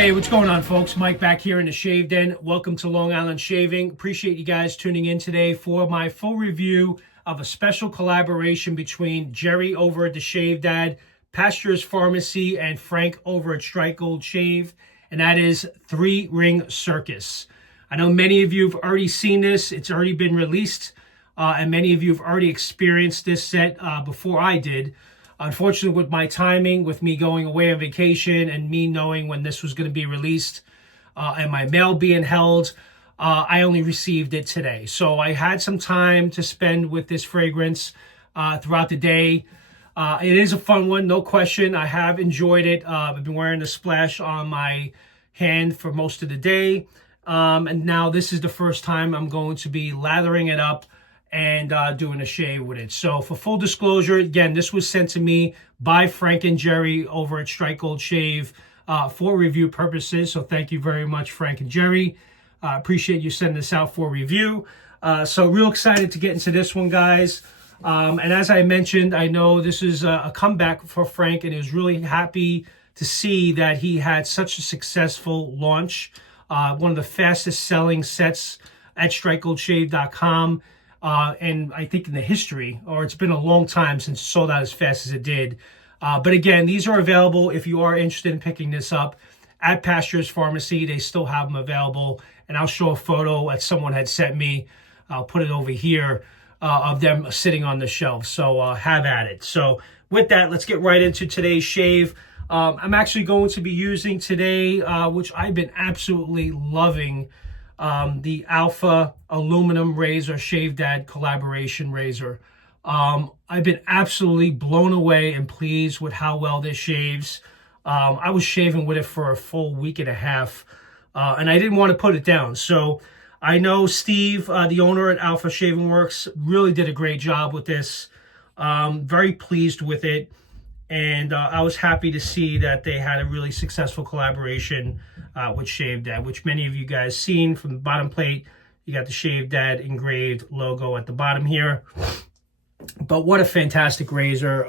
Hey, what's going on, folks? Mike back here in the Shave Den. Welcome to Long Island Shaving. Appreciate you guys tuning in today for my full review of a special collaboration between Jerry over at the Shave Dad, Pasteur's Pharmacy, and Frank over at Strike Gold Shave, and that is 3-Ring Circus. I know many of you have already seen this. It's already been released, and many of you have already experienced this set before I did. Unfortunately, with my timing, with me going away on vacation and me knowing when this was going to be released and my mail being held, I only received it today. So I had some time to spend with this fragrance throughout the day. It is a fun one, no question. I have enjoyed it. I've been wearing the splash on my hand for most of the day. And now this is the first time I'm going to be lathering it up and doing a shave with it. So for full disclosure, again, this was sent to me by Frank and Jerry over at Strike Gold Shave for review purposes. So thank you very much, Frank and Jerry. Appreciate you sending this out for review. So real excited to get into this one, guys. And as I mentioned, I know this is a comeback for Frank, and he was really happy to see that he had such a successful launch. One of the fastest selling sets at StrikeGoldShave.com. And I think in the history, or it's been a long time since it sold out as fast as it did. But again, these are available if you are interested in picking this up at Pasteur's Pharmacy. They still have them available. And I'll show a photo that someone had sent me. I'll put it over here of them sitting on the shelf. So have at it. So with that, let's get right into today's shave. I'm actually going to be using today, which I've been absolutely loving, the Alpha aluminum razor, Shave Dad collaboration razor. I've been absolutely blown away and pleased with how well this shaves. I was shaving with it for a full week and a half, and I didn't want to put it down. So I know Steve, the owner at Alpha Shaving Works, really did a great job with this. Very pleased with it. And I was happy to see that they had a really successful collaboration with Shave Dad, which many of you guys seen from the bottom plate. You got the Shave Dad engraved logo at the bottom here. But what a fantastic razor.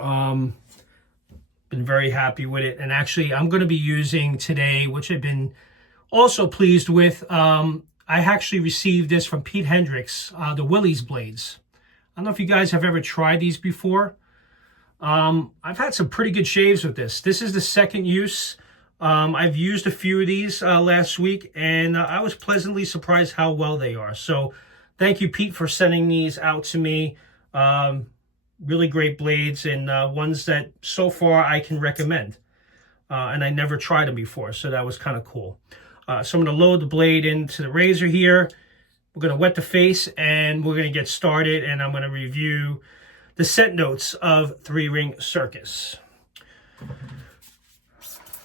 Been very happy with it. And actually, I'm going to be using today, which I've been also pleased with. I actually received this from Pete Hendricks, the Willys blades. I don't know if you guys have ever tried these before. I've had some pretty good shaves with this. This is the second use. I've used a few of these last week, and I was pleasantly surprised how well they are. So thank you, Pete, for sending these out to me. Really great blades, and ones that so far I can recommend. And I never tried them before, so that was kind of cool. So I'm going to load the blade into the razor here. We're going to wet the face, and we're going to get started, and I'm going to review the scent notes of 3-Ring Circus.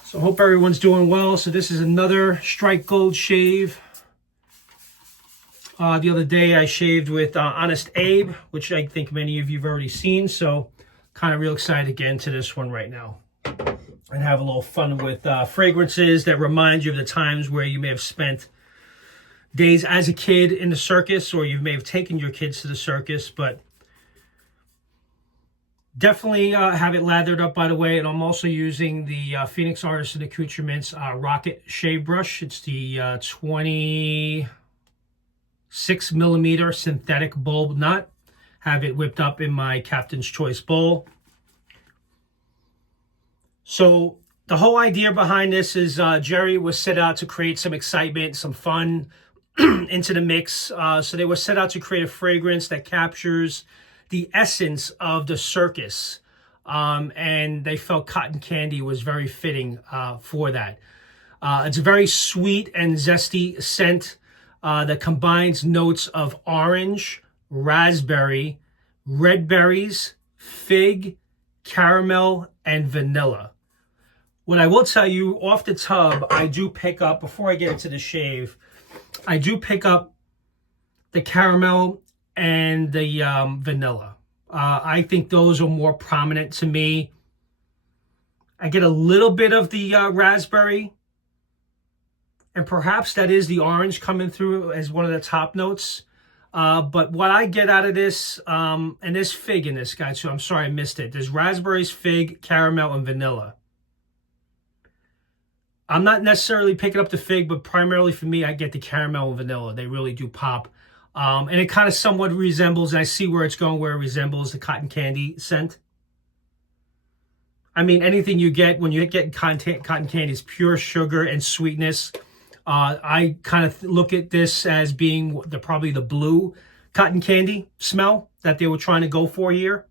So I hope everyone's doing well. So this is another Strike Gold shave. The other day I shaved with Honest Abe, which I think many of you have already seen. So kind of real excited to get into this one right now and have a little fun with fragrances that remind you of the times where you may have spent days as a kid in the circus, or you may have taken your kids to the circus. But definitely have it lathered up, by the way. And I'm also using the Phoenix Artisan Accoutrements Rocket Shave Brush. It's the 26mm synthetic bulb nut. Have it whipped up in my Captain's Choice bowl. So the whole idea behind this is Jerry was set out to create some excitement, some fun into the mix. So they were set out to create a fragrance that captures the essence of the circus, and they felt cotton candy was very fitting for that. It's a very sweet and zesty scent that combines notes of orange, raspberry, red berries, fig, caramel, and vanilla. What I will tell you, off the tub, I do pick up, before I get into the shave, I do pick up the caramel and the vanilla. I think those are more prominent to me. I get a little bit of the raspberry, and perhaps that is the orange coming through as one of the top notes. But what I get out of this, and there's fig in this guy too. I'm sorry I missed it. There's raspberries, fig, caramel, and vanilla. I'm not necessarily picking up the fig, but primarily for me, I get the caramel and vanilla. They really do pop. And it kind of somewhat resembles, and I see where it's going, where it resembles the cotton candy scent. I mean, anything you get when you get cotton candy is pure sugar and sweetness. I kind of look at this as being probably the blue cotton candy smell that they were trying to go for here.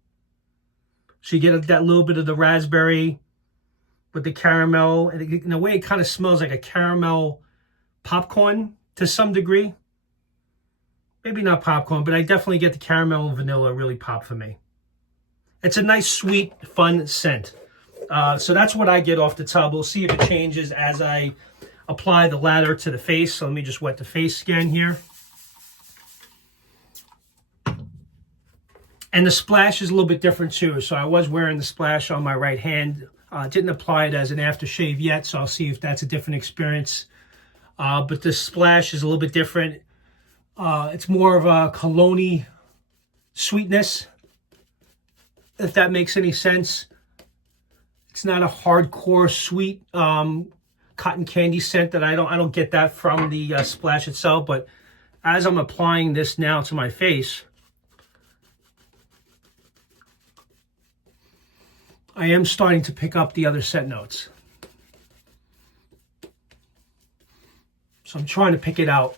So you get that little bit of the raspberry with the caramel, and in a way it kind of smells like a caramel popcorn to some degree. Maybe not popcorn, but I definitely get the caramel and vanilla really pop for me. It's a nice, sweet, fun scent. So that's what I get off the tub. We'll see if it changes as I apply the lather to the face. So let me just wet the face again here. And the splash is a little bit different too. So I was wearing the splash on my right hand. Didn't apply it as an aftershave yet, so I'll see if that's a different experience. But the splash is a little bit different. It's more of a cologne-y sweetness, if that makes any sense. It's not a hardcore sweet cotton candy scent that I don't get that from the splash itself. But as I'm applying this now to my face, I am starting to pick up the other scent notes. So I'm trying to pick it out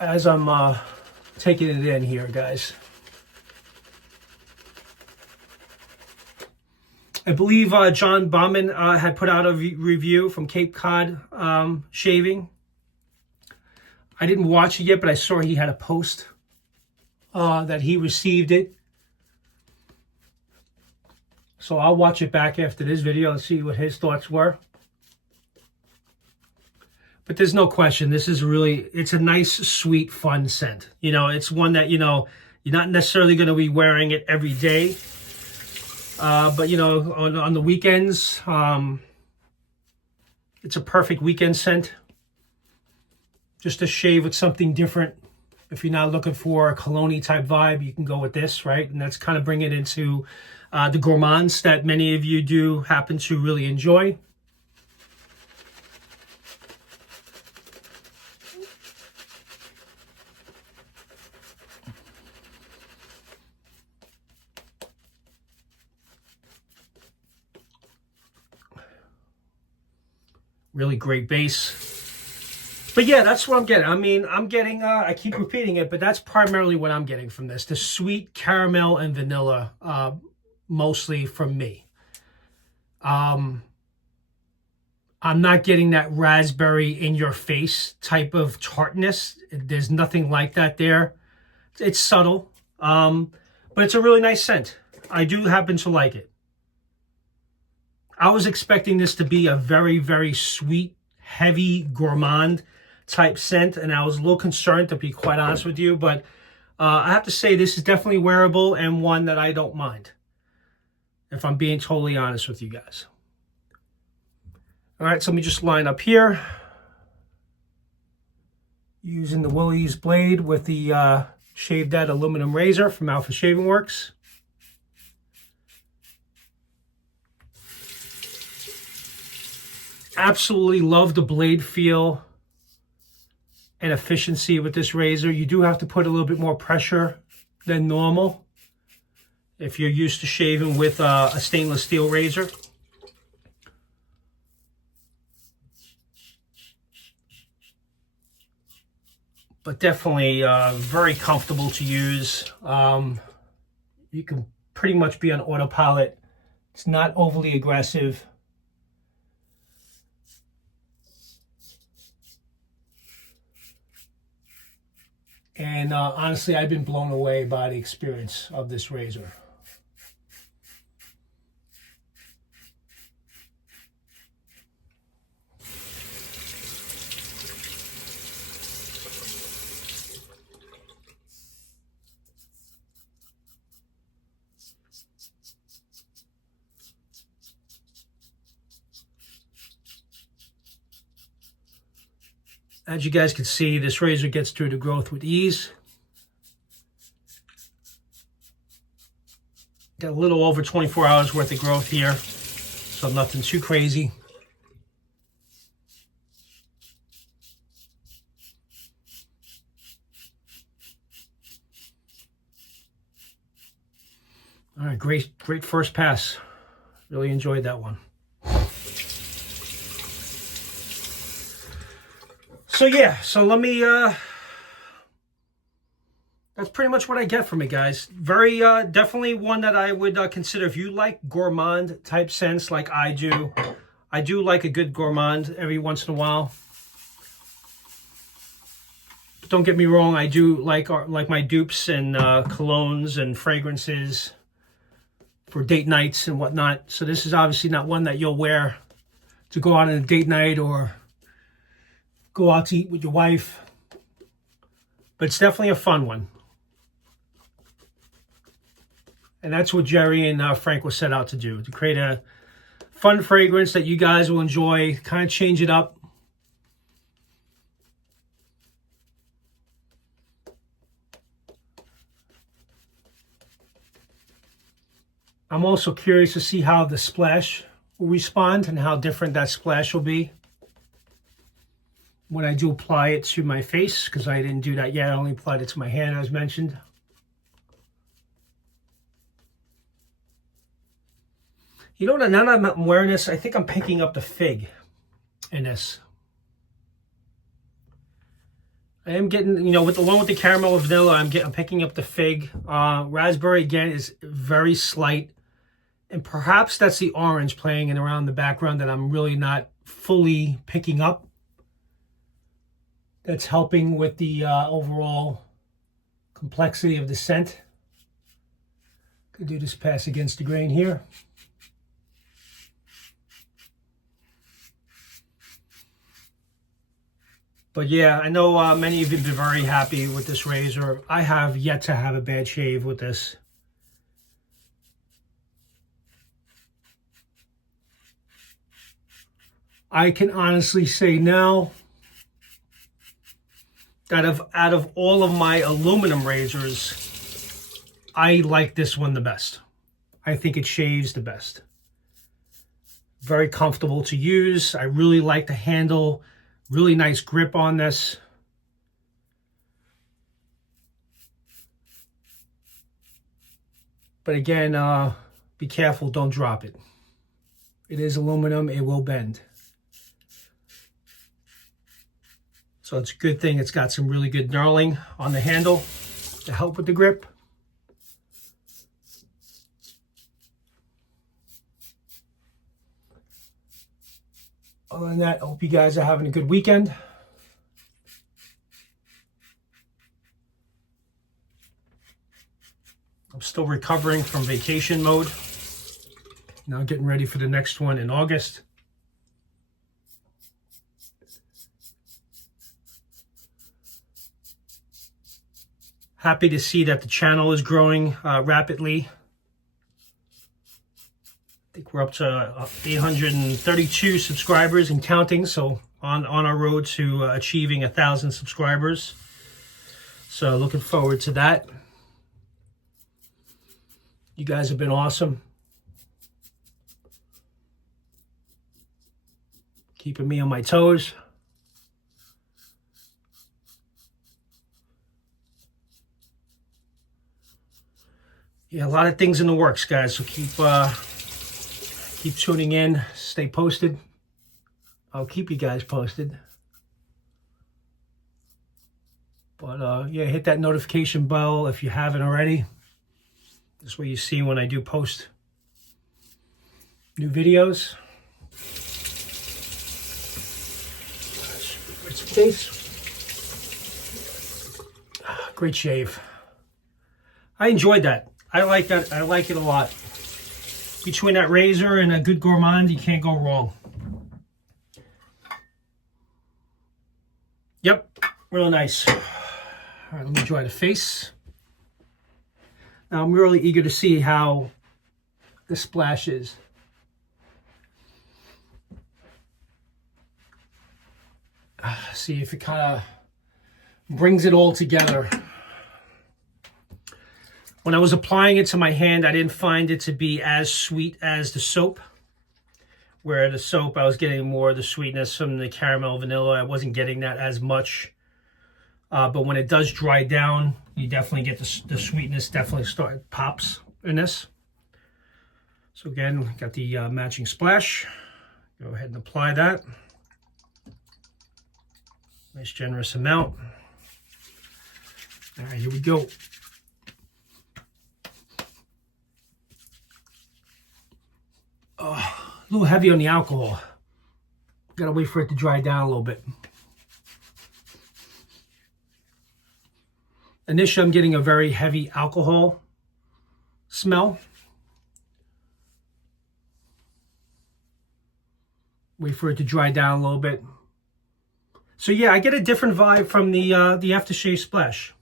as I'm taking it in here, guys. I believe John Bauman had put out a review from Cape Cod Shaving. I didn't watch it yet, but I saw he had a post that he received it. So I'll watch it back after this video and see what his thoughts were. But there's no question, this is really, it's a nice, sweet, fun scent. You know, it's one that, you know, you're not necessarily going to be wearing it every day. But, you know, on the weekends, it's a perfect weekend scent. Just to shave with something different. If you're not looking for a cologne type vibe, you can go with this, right? And that's kind of bring it into the gourmands that many of you do happen to really enjoy. Really great base. But yeah, that's what I'm getting. I mean, I'm getting, I keep repeating it, but that's primarily what I'm getting from this. The sweet caramel and vanilla, mostly from me. I'm not getting that raspberry in your face type of tartness. There's nothing like that there. It's subtle, but it's a really nice scent. I do happen to like it. I was expecting this to be a very, very sweet, heavy, gourmand type scent, and I was a little concerned, to be quite honest with you, but I have to say this is definitely wearable and one that I don't mind, if I'm being totally honest with you guys. All right, so let me just line up here. Using the Willys blade with the Shave Dad aluminum razor from Alpha Shaving Works. Absolutely love the blade feel and efficiency with this razor. You do have to put a little bit more pressure than normal if you're used to shaving with a stainless steel razor. But definitely very comfortable to use. You can pretty much be on autopilot. It's not overly aggressive. And honestly, I've been blown away by the experience of this razor. As you guys can see, this razor gets through the growth with ease. Got a little over 24 hours worth of growth here, so nothing too crazy. All right, great first pass. Really enjoyed that one. So yeah, so let me, that's pretty much what I get from it, guys. Very, definitely one that I would consider if you like gourmand type scents like I do. I do like a good gourmand every once in a while. But don't get me wrong, I do like my dupes and colognes and fragrances for date nights and whatnot. So this is obviously not one that you'll wear to go out on a date night or go out to eat with your wife. But it's definitely a fun one. And that's what Jerry and Frank was set out to do, to create a fun fragrance that you guys will enjoy, kind of change it up. I'm also curious to see how the splash will respond and how different that splash will be when I do apply it to my face, because I didn't do that yet. I only applied it to my hand, as mentioned. You know what, now that I'm wearing this, I think I'm picking up the fig in this. I am getting, you know, along with the caramel and vanilla, I'm picking up the fig. Raspberry, again, is very slight. And perhaps that's the orange playing in around the background that I'm really not fully picking up. That's helping with the overall complexity of the scent. Could do this pass against the grain here. But yeah, I know many of you have been very happy with this razor. I have yet to have a bad shave with this. I can honestly say now that out of all of my aluminum razors, I like this one the best. I think it shaves the best. Very comfortable to use. I really like the handle. Really nice grip on this. But again, be careful, don't drop it. It is aluminum, it will bend. So it's a good thing it's got some really good knurling on the handle to help with the grip. Other than that, I hope you guys are having a good weekend. I'm still recovering from vacation mode. Now getting ready for the next one in August. Happy to see that the channel is growing rapidly. I think we're up to 832 subscribers and counting, so on our road to achieving 1,000 subscribers. So looking forward to that. You guys have been awesome. Keeping me on my toes. Yeah, a lot of things in the works, guys, so keep tuning in, stay posted. I'll keep you guys posted. But yeah, hit that notification bell if you haven't already. This way you see when I do post new videos. Great shave. I enjoyed that. I like that. I like it a lot. Between that razor and a good gourmand, you can't go wrong. Yep, real nice. All right, let me dry the face. Now I'm really eager to see how the splash is. See if it kind of brings it all together. When I was applying it to my hand, I didn't find it to be as sweet as the soap. Where the soap, I was getting more of the sweetness from the caramel vanilla. I wasn't getting that as much. But when it does dry down, you definitely get the sweetness, definitely pops in this. So again, got the matching splash. Go ahead and apply that. Nice generous amount. All right, here we go. Oh, a little heavy on the alcohol. Gotta wait for it to dry down a little bit. Initially, I'm getting a very heavy alcohol smell. Wait for it to dry down a little bit. So yeah, I get a different vibe from the aftershave splash.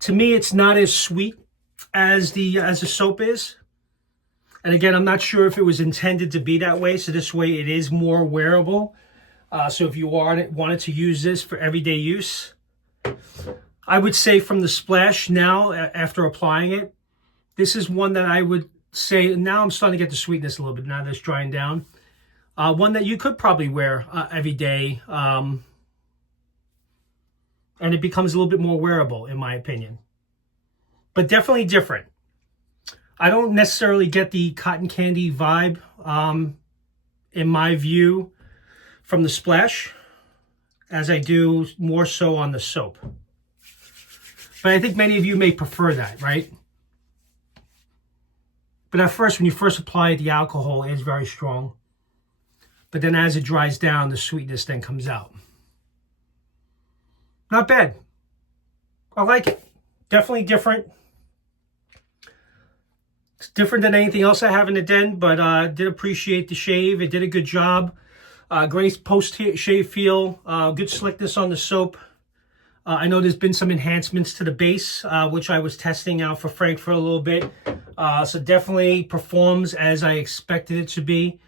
To me, it's not as sweet as the soap is. And again, I'm not sure if it was intended to be that way. So this way it is more wearable. So if you wanted to use this for everyday use, I would say from the splash now, after applying it, this is one that I would say, now I'm starting to get the sweetness a little bit now that it's drying down. One that you could probably wear every day. And it becomes a little bit more wearable, in my opinion. But definitely different. I don't necessarily get the cotton candy vibe, in my view, from the splash, as I do more so on the soap. But I think many of you may prefer that, right? But at first, when you first apply it, the alcohol is very strong. But then as it dries down, the sweetness then comes out. Not bad. I like it. Definitely different. It's different than anything else I have in the den, but I did appreciate the shave. It did a good job. Great post-shave feel. Good slickness on the soap. I know there's been some enhancements to the base, which I was testing out for Frank for a little bit. So definitely performs as I expected it to be.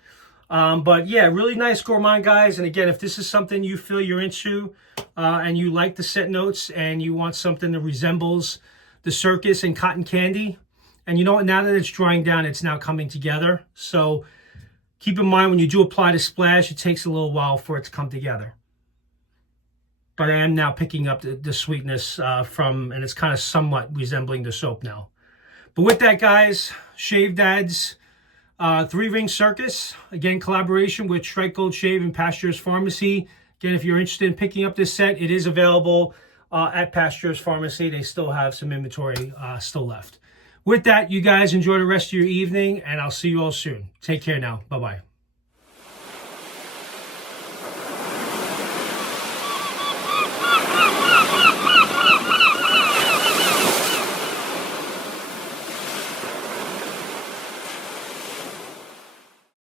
But yeah, really nice gourmand, guys. And again, if this is something you feel you're into and you like the scent notes and you want something that resembles the Circus and cotton candy, and you know what, now that it's drying down, it's now coming together. So keep in mind when you do apply the splash, it takes a little while for it to come together. But I am now picking up the sweetness from, and it's kind of somewhat resembling the soap now. But with that, guys, Shave Dad's 3-ring Circus. Again, collaboration with Strike Gold Shave and Pasteur's Pharmacy. Again, if you're interested in picking up this set, it is available at Pasteur's Pharmacy. They still have some inventory still left. With that, you guys enjoy the rest of your evening, and I'll see you all soon. Take care now. Bye-bye.